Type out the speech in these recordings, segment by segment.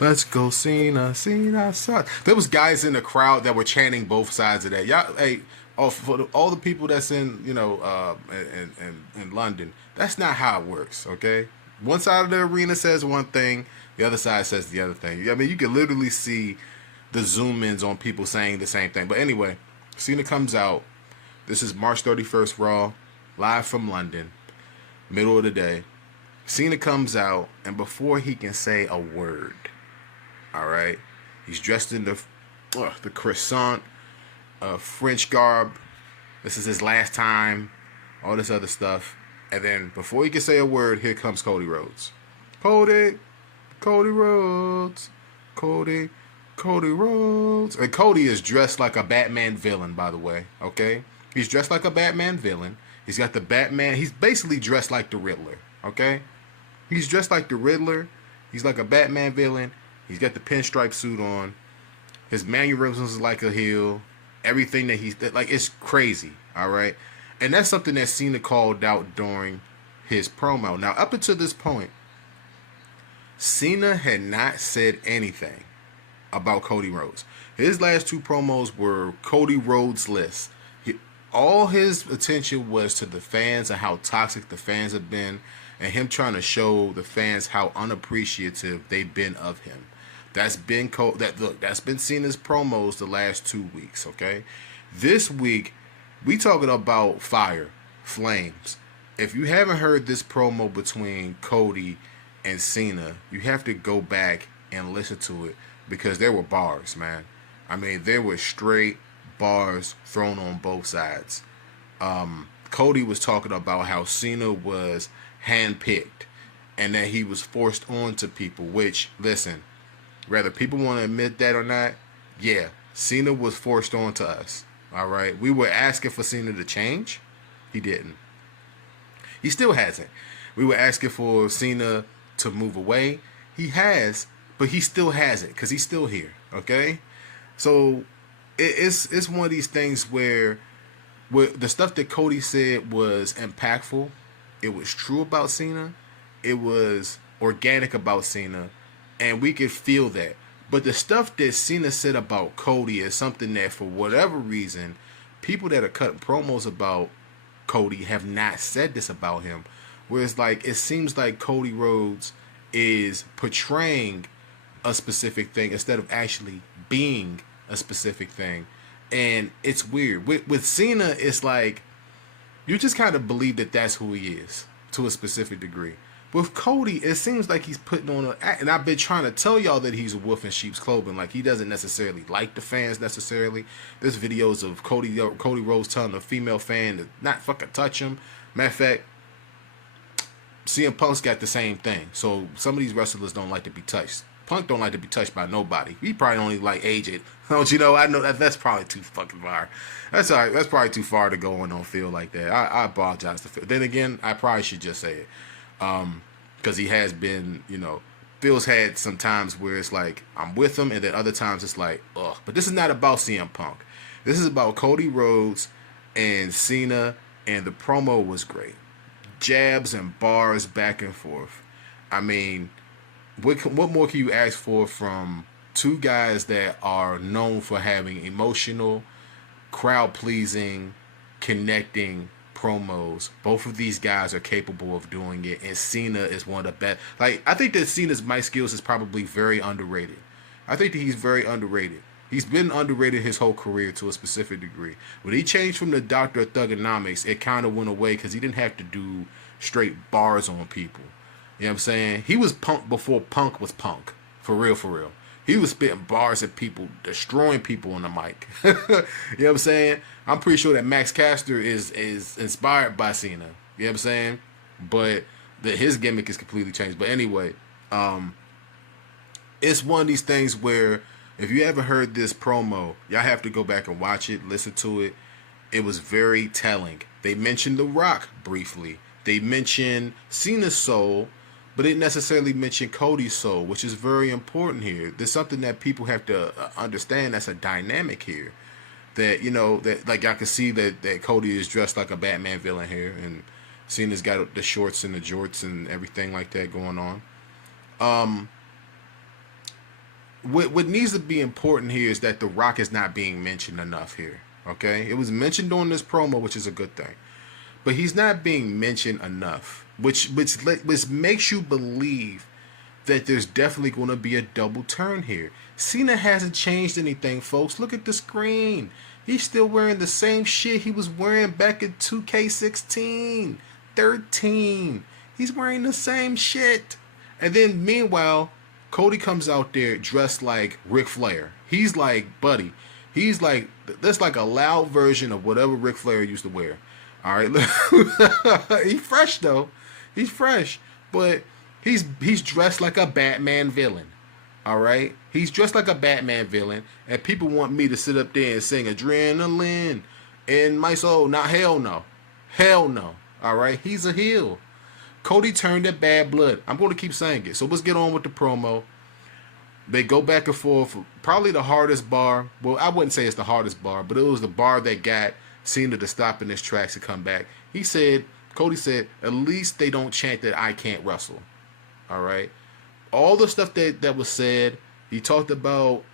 Let's go, Cena. Cena sucks. There was guys in the crowd that were chanting both sides of that. Y'all, hey, all the people that's in, in London, that's not how it works. Okay, one side of the arena says one thing, the other side says the other thing. I mean, you can literally see the zoom ins on people saying the same thing. But anyway, Cena comes out. This is March 31st Raw, live from London, middle of the day. Cena comes out, and before he can say a word, all right, he's dressed in the croissant, French garb. This is his last time. All this other stuff, and then before he can say a word, here comes Cody Rhodes. Cody, Cody Rhodes, Cody, Cody Rhodes, and Cody is dressed like a Batman villain. By the way, okay, he's dressed like a Batman villain. He's got the Batman. He's basically dressed like the Riddler. Okay, he's dressed like the Riddler. He's like a Batman villain. He's got the pinstripe suit on. His mannerisms is like a heel. Everything that he's like, it's crazy. All right, and that's something that Cena called out during his promo. Now, up until this point, Cena had not said anything about Cody Rhodes. His last two promos were Cody Rhodes list. All his attention was to the fans and how toxic the fans have been, and him trying to show the fans how unappreciative they've been of him. That's been that's been Cena's promos the last 2 weeks. Okay, this week we talking about fire, flames. If you haven't heard this promo between Cody and Cena, you have to go back and listen to it because there were bars, man. I mean, there were straight bars thrown on both sides. Cody was talking about how Cena was handpicked and that he was forced onto people, which, listen, whether people want to admit that or not, yeah, Cena was forced onto us. All right. We were asking for Cena to change. He didn't. He still hasn't. We were asking for Cena to move away. He has, but he still hasn't because he's still here. Okay. So it's one of these things where the stuff that Cody said was impactful. It was true about Cena. It was organic about Cena. And we could feel that. But the stuff that Cena said about Cody is something that, for whatever reason, people that are cutting promos about Cody have not said this about him. Whereas, like, it seems like Cody Rhodes is portraying a specific thing instead of actually being a specific thing. And it's weird. With Cena, it's like you just kind of believe that that's who he is to a specific degree. With Cody, it seems like he's putting on a act, and I've been trying to tell y'all that he's a wolf in sheep's clothing. Like, he doesn't necessarily like the fans necessarily. There's videos of Cody Rhodes telling a female fan to not fucking touch him. Matter of fact, CM Punk's got the same thing. So some of these wrestlers don't like to be touched. Punk don't like to be touched by nobody. He probably only like AJ. Don't you know? I know that's probably too fucking far. That's all right. That's probably too far to go on don't feel like that. I apologize to Phil. Then again, I probably should just say it. Because he has been, Phil's had some times where it's like, I'm with him, and then other times it's like, ugh. But this is not about CM Punk. This is about Cody Rhodes and Cena, and the promo was great. Jabs and bars back and forth. I mean, what more can you ask for from two guys that are known for having emotional, crowd-pleasing, connecting promos? Both of these guys are capable of doing it, and Cena is one of the best. Like, I think that Cena's mic skills is probably very underrated. I think that he's very underrated. He's been underrated his whole career to a specific degree. When he changed from the Doctor of Thugonomics, it kind of went away because he didn't have to do straight bars on people. You know what I'm saying? He was Punk before Punk was Punk. For real, for real. He was spitting bars at people, destroying people on the mic. You know what I'm saying? I'm pretty sure that Max Caster is inspired by Cena. You know what I'm saying? But his gimmick is completely changed. But anyway, it's one of these things where if you ever heard this promo, y'all have to go back and watch it, listen to it. It was very telling. They mentioned The Rock briefly. They mentioned Cena's soul, but didn't necessarily mention Cody's soul, which is very important here. There's something that people have to understand that's a dynamic here. That, that like y'all can see that Cody is dressed like a Batman villain here, and Cena's got the shorts and the jorts and everything like that going on. what needs to be important here is that The Rock is not being mentioned enough here. Okay, it was mentioned on this promo, which is a good thing, but he's not being mentioned enough, which makes you believe that there's definitely going to be a double turn here. Cena hasn't changed anything, folks. Look at the screen. He's still wearing the same shit he was wearing back in 2K16, 13. He's wearing the same shit. And then meanwhile, Cody comes out there dressed like Ric Flair. He's like, buddy, he's like, that's like a loud version of whatever Ric Flair used to wear. All right, he's fresh though. He's fresh, but he's dressed like a Batman villain. All right, he's dressed like a Batman villain, and people want me to sit up there and sing adrenaline in my soul. Not hell no, hell no. All right, he's a heel. Cody turned at Bad Blood. I'm going to keep saying it. So let's get on with the promo. They go back and forth. Probably the hardest bar. Well, I wouldn't say it's the hardest bar, but it was the bar that got Cena to stop in his tracks to come back. Cody said, at least they don't chant that I can't wrestle. All right. All the stuff that was said, he talked about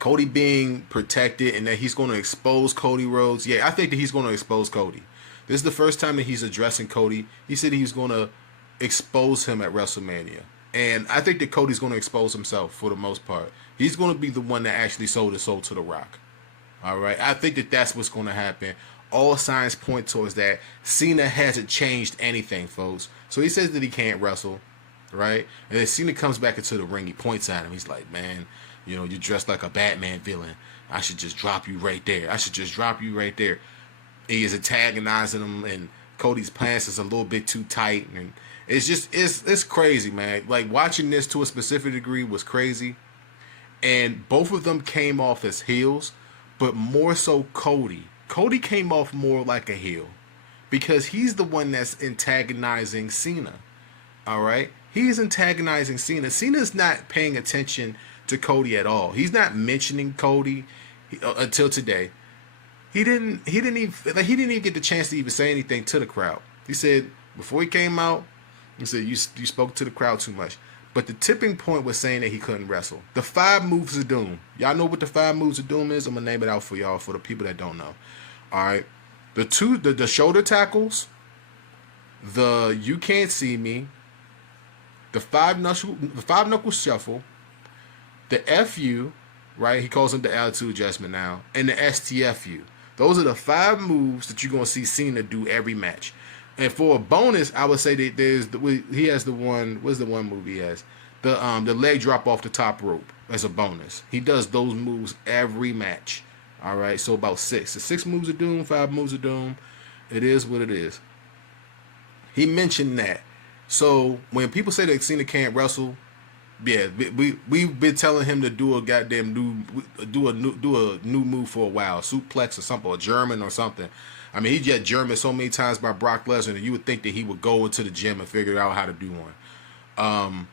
Cody being protected and that he's going to expose Cody Rhodes. Yeah, I think that he's going to expose Cody. This is the first time that he's addressing Cody. He said he was going to expose him at WrestleMania. And I think that Cody's going to expose himself for the most part. He's going to be the one that actually sold his soul to The Rock. All right? I think that that's what's going to happen. All signs point towards that. Cena hasn't changed anything, folks. So he says that he can't wrestle, right? And then Cena comes back into the ring. He points at him. He's like, man, you know, you're dressed like a Batman villain. I should just drop you right there. I should just drop you right there. He is antagonizing him, and Cody's pants is a little bit too tight, and it's crazy, man. Like, watching this to a specific degree was crazy, and both of them came off as heels, but more so Cody. Cody came off more like a heel because he's the one that's antagonizing Cena. All right, he's antagonizing Cena. Cena's not paying attention to Cody at all. He's not mentioning Cody until today. He didn't even get the chance to even say anything to the crowd. He said before he came out, he said you spoke to the crowd too much. But the tipping point was saying that he couldn't wrestle. The 5 moves of doom. Y'all know what the 5 moves of doom is? I'm gonna name it out for y'all for the people that don't know. All right, the shoulder tackles, the you can't see me, the five knuckle shuffle, the FU, right? He calls them the attitude adjustment now, and the STFU. Those are the 5 moves that you're going to see Cena do every match. And for a bonus, I would say that he has the one. What's the one move he has? The leg drop off the top rope as a bonus. He does those moves every match. All right, so about 6. The 6 moves of doom, 5 moves of doom. It is what it is. He mentioned that. So when people say that Cena can't wrestle, yeah, we've been telling him to do a goddamn do a new move for a while, suplex or something, or German or something. I mean, he got German so many times by Brock Lesnar that you would think that he would go into the gym and figure out how to do one.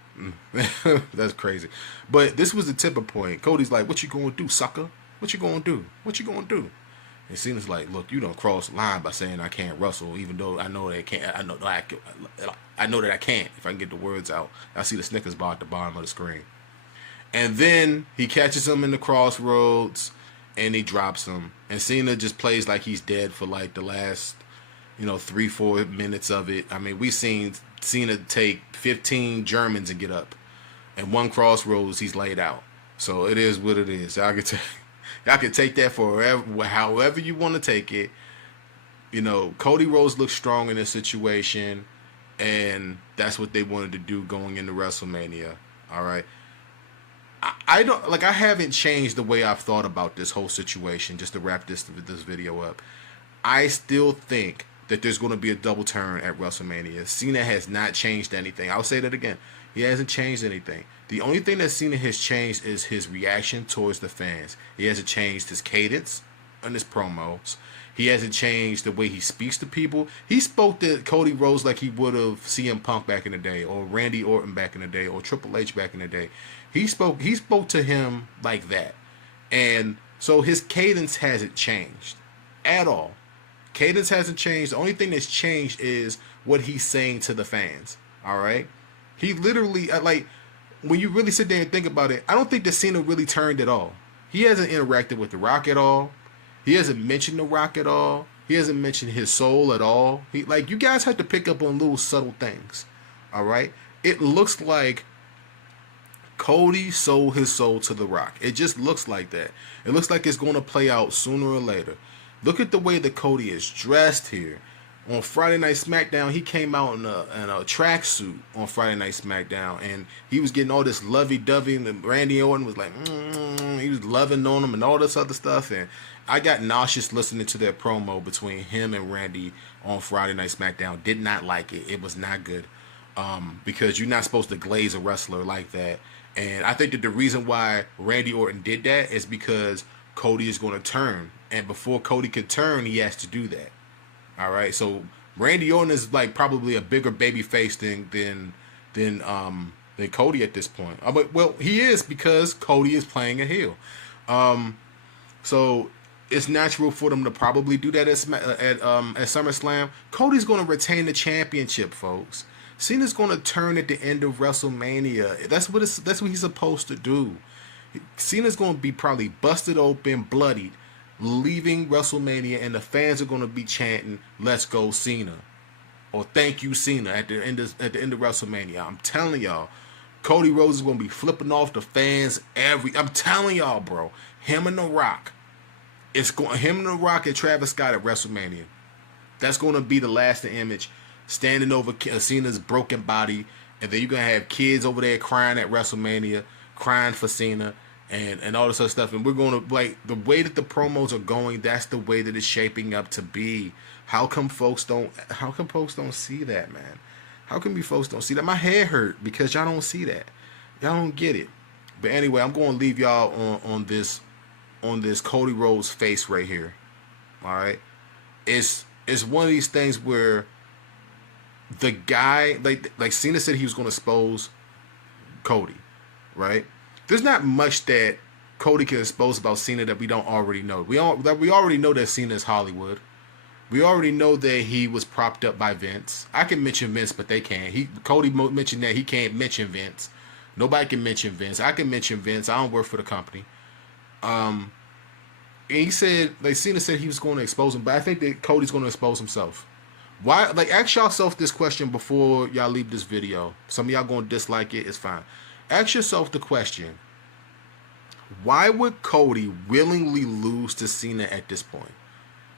That's crazy. But this was the tipping point. Cody's like, "What you gonna do, sucker? What you gonna do? What you gonna do?" And Cena's like, "Look, you don't cross the line by saying I can't wrestle, even though I know that I can't. I know that I can't if I can get the words out." I see the Snickers bar at the bottom of the screen. And then he catches him in the crossroads, and he drops him. And Cena just plays like he's dead for like the last, 3-4 minutes of it. I mean, we've seen Cena take 15 Germans and get up, and one crossroads he's laid out. So it is what it is. Y'all can take that for however you want to take it. Cody Rhodes looks strong in this situation, and that's what they wanted to do going into WrestleMania. All right. I haven't changed the way I've thought about this whole situation. Just to wrap this video up, I still think that there's going to be a double turn at WrestleMania. Cena has not changed anything. I'll say that again. He hasn't changed anything. The only thing that Cena has changed is his reaction towards the fans. He hasn't changed his cadence on his promos. He hasn't changed the way he speaks to people. He spoke to Cody Rhodes like he would have CM Punk back in the day, or Randy Orton back in the day, or Triple H back in the day. He spoke to him like that. And so his cadence hasn't changed at all. Cadence hasn't changed. The only thing that's changed is what he's saying to the fans. All right? He literally, when you really sit there and think about it, I don't think that Cena really turned at all. He hasn't interacted with The Rock at all. He hasn't mentioned The Rock at all. He hasn't mentioned his soul at all. Like, you guys have to pick up on little subtle things. All right? It looks like Cody sold his soul to The Rock. It just looks like that. It looks like it's going to play out sooner or later. Look at the way that Cody is dressed here. On Friday Night SmackDown, he came out in a tracksuit on Friday Night SmackDown, and he was getting all this lovey-dovey, and Randy Orton was like, he was loving on him and all this other stuff, and I got nauseous listening to that promo between him and Randy on Friday Night SmackDown. Did not like it. It was not good, because you're not supposed to glaze a wrestler like that, and I think that the reason why Randy Orton did that is because Cody is going to turn, and before Cody could turn, he has to do that. All right, so Randy Orton is like probably a bigger baby face than Cody at this point. But well, he is, because Cody is playing a heel. So it's natural for them to probably do that at SummerSlam. Cody's going to retain the championship, folks. Cena's going to turn at the end of WrestleMania. That's what he's supposed to do. Cena's going to be probably busted open, bloodied, leaving WrestleMania, and the fans are going to be chanting, "Let's go Cena," or "Thank you Cena" at the end of WrestleMania. I'm telling y'all, Cody Rhodes is going to be flipping off the fans I'm telling y'all, bro. Him and The Rock and Travis Scott at WrestleMania. That's going to be the lasting image, standing over Cena's broken body, and then you're going to have kids over there crying at WrestleMania, crying for Cena. And all this other stuff, and we're going to, like, the way that the promos are going, that's the way that it's shaping up to be. How come folks don't see that, man? How come you folks don't see that? My head hurt because y'all don't see that. Y'all don't get it. But anyway, I'm going to leave y'all on this Cody Rhodes face right here. All right, it's one of these things where the guy, like Cena said, he was going to expose Cody, right? There's not much that Cody can expose about Cena that we don't already know. We already know that Cena is Hollywood. We already know that he was propped up by Vince. I can mention Vince, but they can't. Cody mentioned that he can't mention Vince. Nobody can mention Vince. I can mention Vince. I don't work for the company. And he said, like Cena said, he was going to expose him, but I think that Cody's going to expose himself. Why? Like, ask yourself this question before y'all leave this video. Some of y'all going to dislike it. It's fine. Ask yourself the question, why would Cody willingly lose to Cena at this point?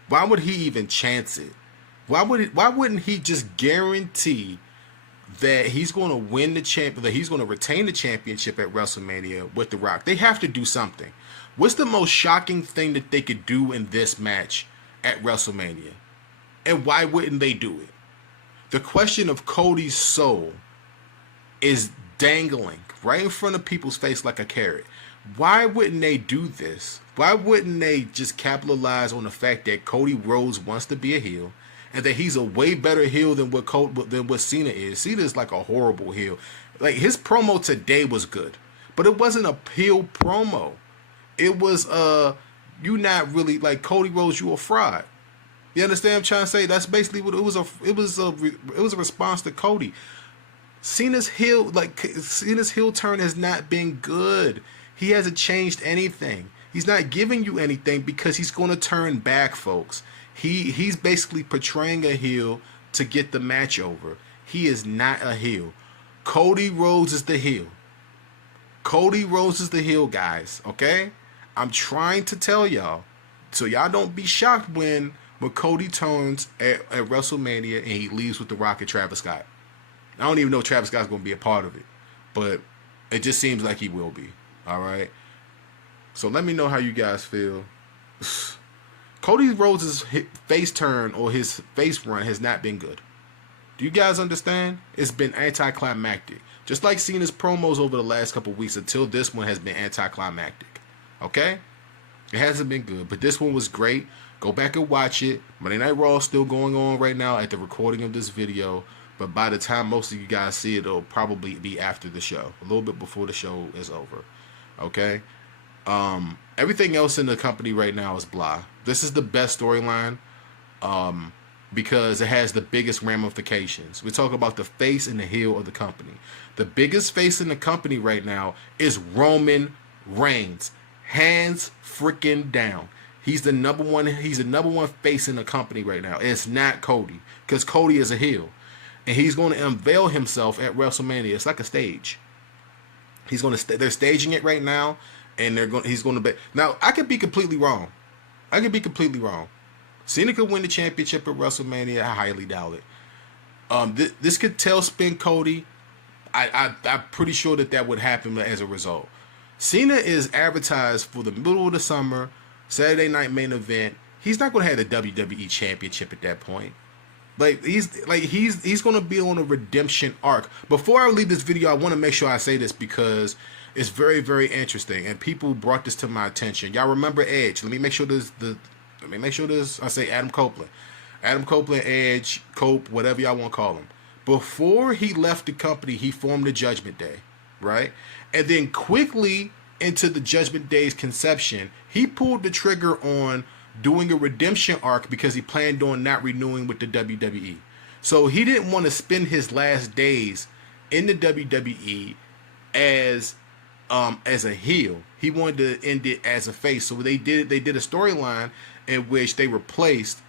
Why would he even chance it? Why wouldn't he just guarantee that he's going to win the champion, that he's going to retain the championship at WrestleMania with The Rock? They have to do something. What's the most shocking thing that they could do in this match at WrestleMania? And why wouldn't they do it? The question of Cody's soul is dangling right in front of people's face like a carrot. Why wouldn't they do this? Why wouldn't they just capitalize on the fact that Cody Rhodes wants to be a heel, and that he's a way better heel than what Cena is? Cena is like a horrible heel. Like, his promo today was good, but it wasn't a heel promo. It was you not really, like, Cody Rhodes, you a fraud. You understand what I'm trying to say? That's basically what it was. It was a response to Cody. Cena's heel turn has not been good. He hasn't changed anything. He's not giving you anything because he's going to turn back, folks. He's basically portraying a heel to get the match over. He is not a heel. Cody Rhodes is the heel. Cody Rhodes is the heel, guys. Okay? I'm trying to tell y'all, so y'all don't be shocked when Cody turns at WrestleMania and he leaves with The Rock and Travis Scott. I don't even know if Travis Scott's going to be a part of it, but it just seems like he will be. All right? So let me know how you guys feel. Cody Rhodes' face turn or his face run has not been good. Do you guys understand? It's been anticlimactic. Just like Cena's promos over the last couple of weeks until this one has been anticlimactic. Okay? It hasn't been good, but this one was great. Go back and watch it. Monday Night Raw is still going on right now at the recording of this video. But by the time most of you guys see it, it'll probably be after the show. A little bit before the show is over. Okay? Everything else in the company right now is blah. This is the best storyline. because it has the biggest ramifications. We're talking about the face and the heel of the company. The biggest face in the company right now is Roman Reigns. Hands freaking down. He's the number one. He's the number one face in the company right now. It's not Cody, because Cody is a heel, and he's going to unveil himself at WrestleMania. It's like a stage. He's going to. They're staging it right now, and they're going. He's going to be. Now I could be completely wrong. I could be completely wrong. Cena could win the championship at WrestleMania. I highly doubt it. This could tailspin Cody. I'm pretty sure that would happen as a result. Cena is advertised for the middle of the summer, Saturday night main event. He's not going to have the WWE championship at that point. He's going to be on a redemption arc. Before I leave this video, I want to make sure I say this because it's very, very interesting, and people brought this to my attention. Y'all remember Edge? Let me make sure this. I say Adam Copeland, Edge, Cope, whatever y'all want to call him. Before he left the company, he formed the Judgment Day, right? And then quickly into the Judgment Day's conception, he pulled the trigger on doing a redemption arc because he planned on not renewing with the WWE. So he didn't want to spend his last days in the WWE as a heel. He wanted to end it as a face. So they did a storyline in which they replaced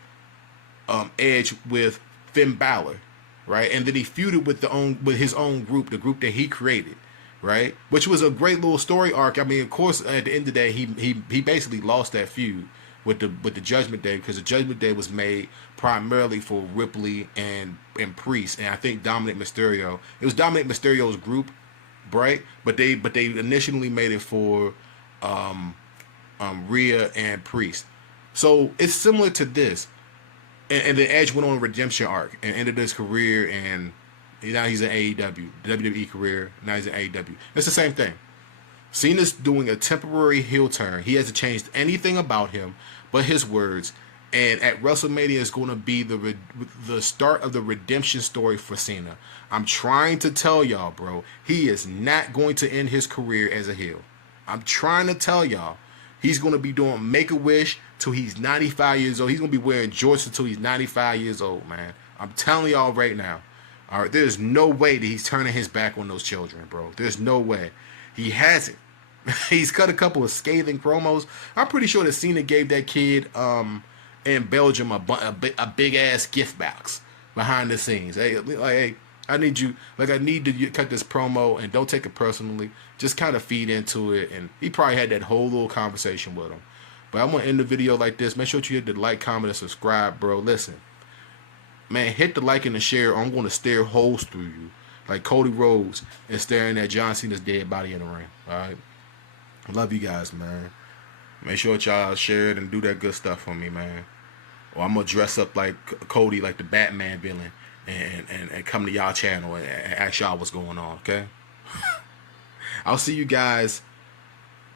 Edge with Finn Balor, right? And then he feuded with his own group, the group that he created, right? Which was a great little story arc. I mean, of course, at the end of the day, he basically lost that feud with the Judgment Day, because the Judgment Day was made primarily for Ripley and Priest, and I think Dominic Mysterio. It was Dominic Mysterio's group, right? But they initially made it for Rhea and Priest. So it's similar to this. And then Edge went on a redemption arc and ended his career, and now he's in AEW, WWE career. Now he's in AEW. It's the same thing. Cena's doing a temporary heel turn. He hasn't changed anything about him but his words. And at WrestleMania is going to be the start of the redemption story for Cena. I'm trying to tell y'all, bro, he is not going to end his career as a heel. I'm trying to tell y'all, he's going to be doing Make-A-Wish till he's 95 years old. He's going to be wearing Jorts until he's 95 years old, man. I'm telling y'all right now. All right, there's no way that he's turning his back on those children, bro. There's no way. He hasn't. He's cut a couple of scathing promos. I'm pretty sure that Cena gave that kid in Belgium a big ass gift box behind the scenes. Hey, I need you. I need to cut this promo, and don't take it personally. Just kind of feed into it. And he probably had that whole little conversation with him. But I'm gonna end the video like this. Make sure you hit the like, comment, and subscribe, bro. Listen, man, hit the like and the share, or I'm gonna stare holes through you like Cody Rhodes and staring at John Cena's dead body in the ring. All right. I love you guys, man. Make sure y'all share it and do that good stuff for me, man. Or I'm going to dress up like Cody, like the Batman villain, and come to y'all channel and ask y'all what's going on, okay? I'll see you guys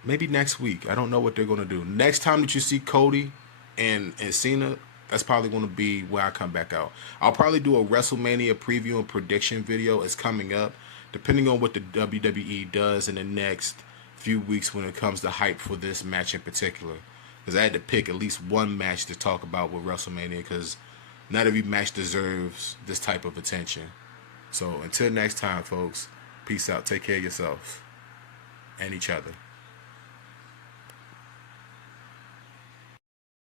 maybe next week. I don't know what they're going to do. Next time that you see Cody and Cena, that's probably going to be where I come back out. I'll probably do a WrestleMania preview and prediction video. It's coming up, depending on what the WWE does in the next few weeks when it comes to hype for this match in particular, because I had to pick at least one match to talk about with WrestleMania, because not every match deserves this type of attention. So until next time, folks, peace out. Take care of yourself and each other.